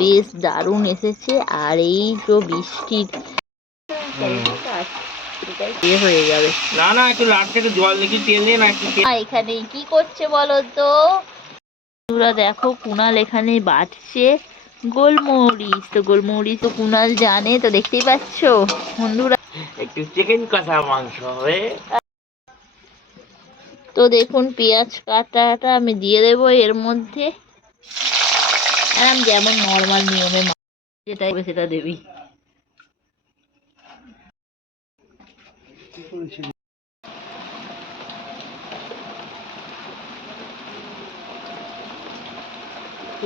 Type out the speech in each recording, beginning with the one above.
বেশ দারুণ এসেছে। আর এই তো বৃষ্টির হয়ে যাবে। না না, একটু লাস্টে একটু জল দেখি, তেল দিয়ে না একটু। এখানে কি করছে বলো তো বন্ধুরা? দেখো কুনাল এখানে বাটছে গোলমরিচ। তো গোলমরিচ তো কুনাল জানে, তো দেখতেই পাচ্ছ বন্ধুরা। একটু চিকেন কষা মাংস হবে। তো দেখুন পেঁয়াজ কাটাটা আমি দিয়ে দেবো এর মধ্যে। আর যেমন নর্মাল নিয়মে যেটা সেটা দেবি।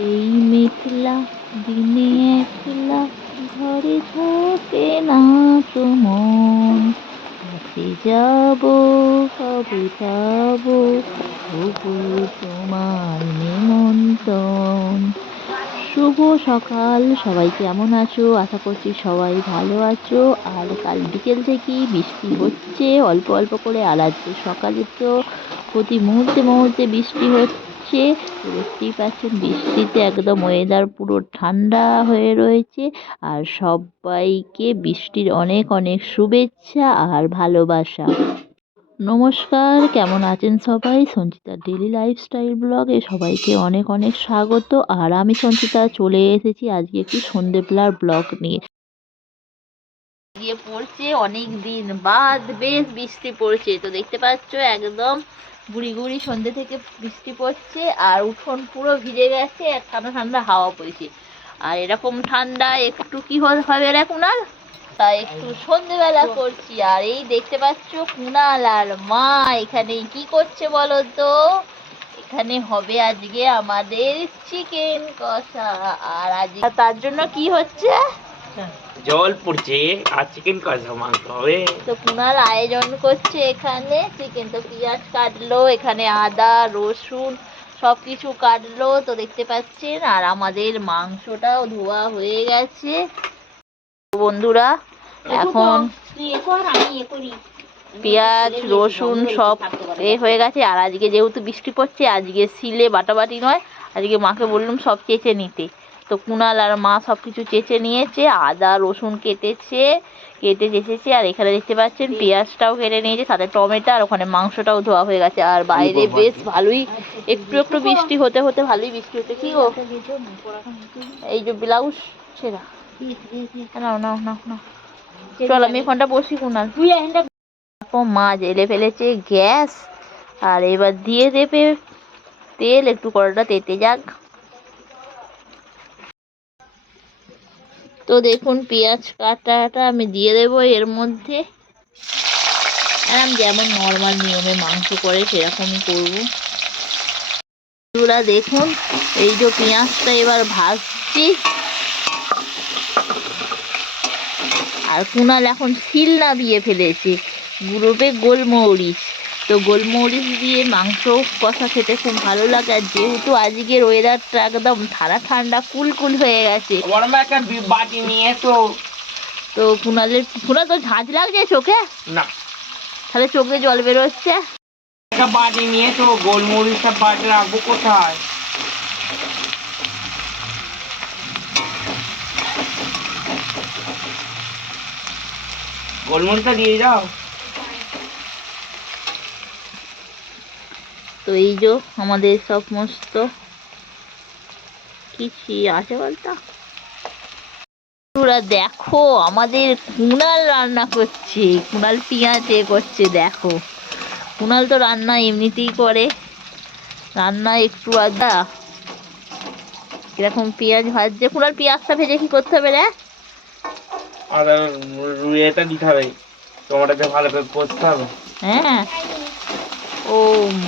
এই মেঘলা দিনে একলা ঘরে থাকে না তো মন, কাছে যাব কবে যাব তবু তোমার নিমন্ত্রণ। শুভ সকাল, সবাই কেমন আছো? আশা করছি সবাই ভালো আছো। আর কাল বিকেল থেকেই বৃষ্টি হচ্ছে অল্প অল্প করে, আর আজকে সকালে তো প্রতি মুহূর্তে মুহূর্তে বৃষ্টি হচ্ছে। তো দেখতেই পাচ্ছেন বৃষ্টিতে একদম ওয়েদার পুরো ঠান্ডা হয়ে রয়েছে। আর সবাইকে বৃষ্টির অনেক অনেক শুভেচ্ছা আর ভালোবাসা। নমস্কার, কেমন আছেন সবাই? সঞ্চিতার ডেলি লাইফস্টাইল ব্লগে সবাইকে অনেক অনেক স্বাগত। আর আমি সঞ্চিতা চলে এসেছি আজকে একটি সন্ধেবেলার ব্লগ নিয়ে। গিয়ে পড়ছে অনেক দিন বাদ, বেশ বৃষ্টি পড়ছে। তো দেখতে পাচ্ছ একদম গুড়ি গুড়ি সন্ধ্যে থেকে বৃষ্টি পড়ছে। আর উঠোন পুরো ভিজে গেছে, আর ঠান্ডা ঠান্ডা হাওয়া বইছে। আর এরকম ঠান্ডা একটু কি হবে রে কুনাল? তা একটু সন্ধেবেলা করছি। আর এই দেখতে পাচ্ছ কুনাল আর মা এখানে কি করছে বলো তো? এখানে হবে আজকে আমাদের চিকেন কষা। আর আজকে তার জন্য কি হচ্ছে? জল পড়ছে আর চিকেন কষা মাংস হবে। তো কুনাল আয়োজন করছে এখানে চিকেন। তো পেঁয়াজ কাটলো, এখানে আদা রসুন সব কিছু কাটলো, তো দেখতে পাচ্ছেন। আর আমাদের মাংসটাও ধোয়া হয়ে গেছে বন্ধুরা। এখন পেঁয়াজ রসুন সব হয়ে গেছে। আর আজকে যেহেতু বৃষ্টি পড়ছে, আজকে শিলে বাটাবাটি নয়, আজকে মাকে বললাম সব চেঁচে নিতে। তো কুনাল আর মা সব কিছু চেঁচে নিয়েছে, আদা রসুন কেটে চেঁচেছে। আর এখানে দেখতে পাচ্ছেন পেঁয়াজটাও কেটে নিয়েছে, সাথে টমেটো, আর ওখানে মাংসটাও ধোয়া হয়ে গেছে। আর বাইরে বেশ ভালোই একটু একটু বৃষ্টি হতে হতে ভালোই বৃষ্টি হচ্ছে। কি গো, এই যে ব্লাউজ ছেঁড়া, নাও নাও নাও নাও, চল আমি ফোনটা বসি কুনাল। মা জেলে ফেলেছে গ্যাস, আর এবার দিয়ে দেবে তেল, একটু কড়াটা তেতে যাক। তো দেখুন পেঁয়াজ কাটাটা আমি দিয়ে দেবো এর মধ্যে। আর যেমন নর্মাল নিয়মে মাংস করে সেরকমই করবো। দেখুন এই যে পেঁয়াজটা এবার ভাজছি। আর কুনাল এখন শিল নামিয়ে ফেলেছে গুঁড়োবে গোলমরিচ। তো গোলমরিচ দিয়ে মাংস কষা খেতে খুব ভালো লাগে। আর যেহেতু আজকের ওয়েদারটা একদম ঠান্ডা ঠান্ডা কুলকুল হয়ে গেছে, বাটি নিয়ে তো কুনাল তো ঝাঁঝ লাগছে চোখে না, তাহলে চোখে জল বেরোচ্ছে। একটা বাটি নিয়ে তো গোলমরিচটা বাটি রাখবো কোথায়? গোলমরিচটা দিয়ে যাও। তো এই যে আমাদের সমস্ত কিছু আছে বলতো। দেখো আমাদের কুনাল রান্না করছে, কুনাল পেঁয়াজ করছে। দেখো কুনাল তো রান্না এমনিতেই করে, রান্না একটু আদা এরকম পেঁয়াজ ভাজছে। কুনাল পেঁয়াজটা ভেজে কি করতে হবে রে? আদা রুইটা দিতে হবে, টমেটোতে ভালো করে কষতে হবে। হ্যাঁ, ও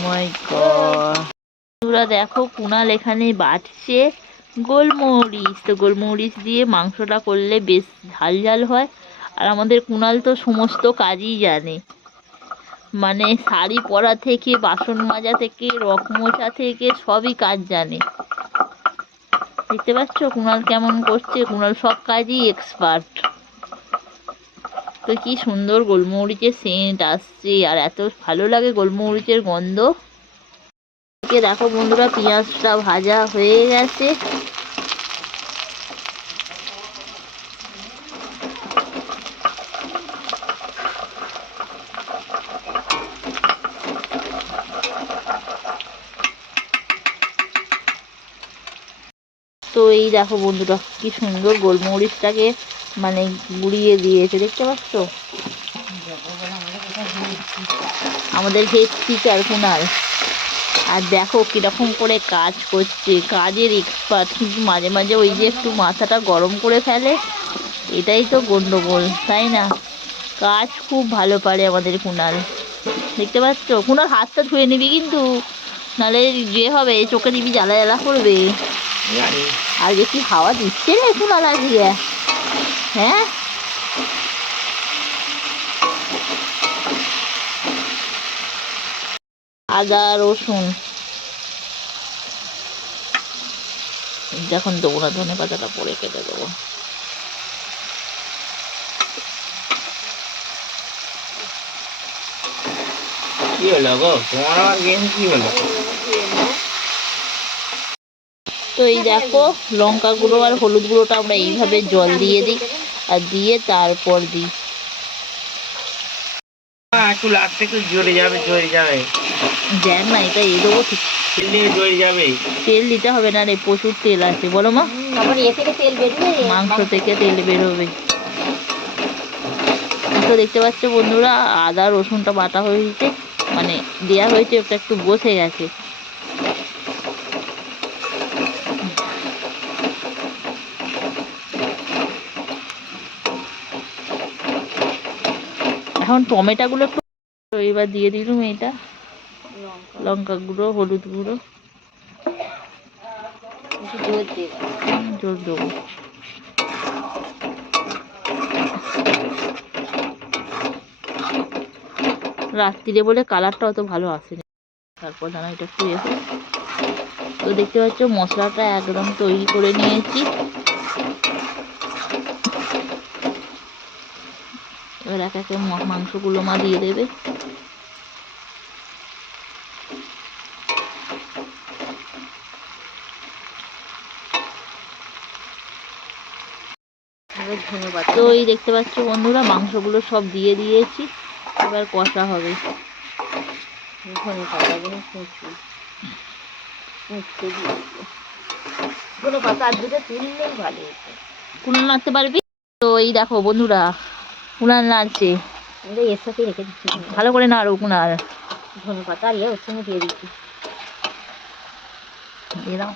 মাই গড। দেখো কুনাল এখানে বাটছে গোলমরিচ। তো গোলমরিচ দিয়ে মাংসটা করলে বেশ ঝাল ঝাল হয়। আর আমাদের কুনাল তো সমস্ত কাজই জানে, মানে শাড়ি পরা থেকে বাসন মাজা থেকে রক মোছা থেকে সবই কাজ জানে। দেখতে পাচ্ছ কুনাল কেমন করছে? কুনাল সব কাজই এক্সপার্ট। তো কি সুন্দর গোলমরিচের সেন্ট আসছে, আর এত ভালো লাগে গোলমরিচের গন্ধ। দেখো বন্ধুরা পেঁয়াজটা ভাজা হয়ে গেছে। তো এই দেখো বন্ধুরা কি সুন্দর গোলমরিচটাকে মানে গুঁড়িয়ে দিয়েছে, দেখতে পাচ্ছ? আমাদের হেড টিচার কুনাল। আর দেখো কিরকম করে কাজ করছে, কাজের এক্সপার্ট, কিন্তু মাঝে মাঝে ওই যে একটু মাথাটা গরম করে ফেলে, এটাই তো গন্ডগোল, তাই না? কাজ খুব ভালো পারে আমাদের কুনাল, দেখতে পাচ্ছ? কুনাল হাতটা ধুয়ে নিবি কিন্তু, নাহলে যে হবে চোখে দিবি জ্বালা জ্বালা করবে। আর যে কি হাওয়া দিচ্ছে রে কুনাল আজকে, হ্যাঁ? আদা রসুন যখন দেবো না, ধনে পাতাটা পরে কেটে দেবো। কি হলো গো, তোমার আমার গেম কি হলো? তো এই দেখো লঙ্কা গুঁড়ো আর হলুদ গুঁড়োটা আমরা এইভাবে জল দিয়ে দিই, আর দিয়ে তারপর দিই। একটু লাস্টে একটু জোরে যাবে, জোরে যাবে। দেখ না, এটা এ দেবো ঠিক। তেল দিয়ে জোরে যাবে। তেল দিতে হবে না রে, প্রচুর তেল আছে, বলো মা? আবার এ থেকে তেল বেরোবে, মাংস থেকে তেল বেরোবে। তো দেখতে পাচ্ছ বন্ধুরা, আদা রসুনটা বাটা হয়েছে, মানে দেয়া হয়েছে, ওটা একটু বসে গেছে। এখন টমেটোগুলো একটু, এবার দিয়ে দিলুম এটা লঙ্কা গুঁড়ো, হলুদ গুঁড়ো, জল দেবো। রাত্রিরে বলে কালারটা অত ভালো আসেনি, তারপর জানা এটা একটু এ হোক। তো দেখতে পাচ্ছ মশলাটা একদম তৈরি করে নিয়েছি। এবার এক একে মাংসগুলো মা দিয়ে দেবে। তো এই দেখতে পাচ্ছ বন্ধুরা, মাংসগুলো সব দিয়ে দিয়েছি, এবার কষা হবে। ধনে পাতাগুলো ধনে পাতা আর দুটো তুললেই ভালো হতো। কুনাল নাড়তে পারবি? তো এই দেখো বন্ধুরা, কুনাল নাড়ছে, এর সাথে রেখে দিচ্ছি, ভালো করে নাড়ো কুনাল। ধনে পাতা আর ওর সঙ্গে দিয়ে দিচ্ছি, দিয়ে দাও।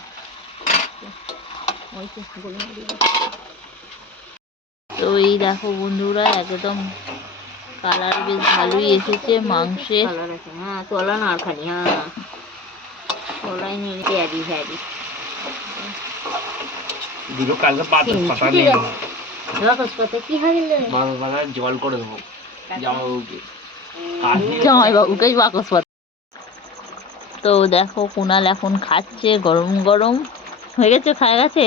তো এই দেখো বন্ধুরা, একদম কালার বেশ ভালোই এসেছে মাংসে। হ্যাঁ তলা না আর খালি, হ্যাঁ তলাই নিয়ে প্যারি ভ্যারি দুটো কালকে পাতা পাতা নেই, কাগজপত্রে কি হয় জল করে দেবো জামাইবাবুকে। জামাইবাবুকে বাকসপত্র। তো দেখো কুনাল এখন খাচ্ছে গরম গরম, হয়ে গেছে, খায় গেছে।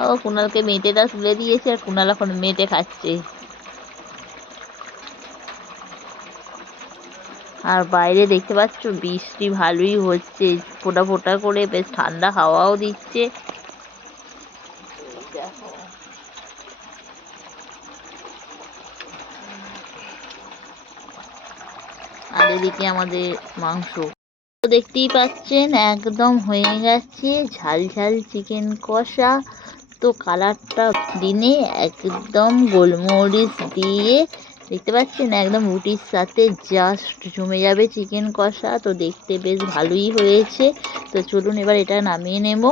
ও কুনালকে মেটেটা তুলে দিয়েছে, আর কুনাল এখন মেটে খাচ্ছে। আর বাইরে দেখতে পাচ্ছ বৃষ্টি ভালোই হচ্ছে, ফোঁটা ফোঁটা করে, বেশ ঠান্ডা হাওয়াও দিচ্ছে। আর এদিকে আমাদের মাংস তো দেখতেই পাচ্ছেন একদম হয়ে গেছে, ঝাল ঝাল চিকেন কষা। তো কালারটা দিনে একদম গোলমরিচ দিয়ে, দেখতে পাচ্ছেন একদম রুটির সাথে জাস্ট জমে যাবে চিকেন কষা। তো দেখতে বেশ ভালোই হয়েছে। তো চলুন এবার এটা নামিয়ে নেব।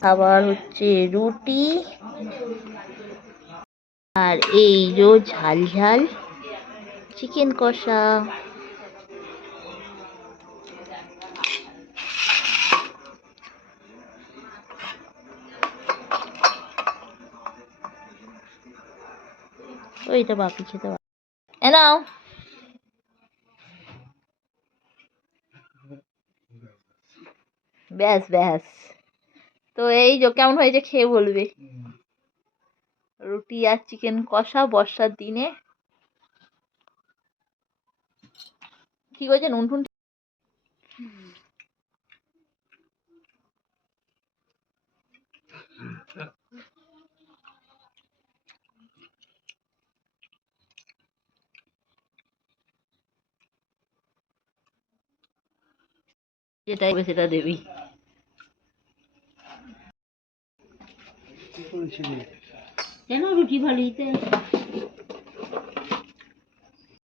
খাবার হচ্ছে রুটি, আর এই যে ঝাল ঝাল চিকেন কষা। ওইটা বাপি খেতে পারে, এ নাও। ব্যাস ব্যাস। তো এই যে কেমন হয়েছে খেয়ে বলবে। রুটি আর চিকেন কষা বর্ষার দিনে। কি করেছে নুন টুন, যেটাই হবে সেটা দেবি। কেন রুটি ভালো দিতে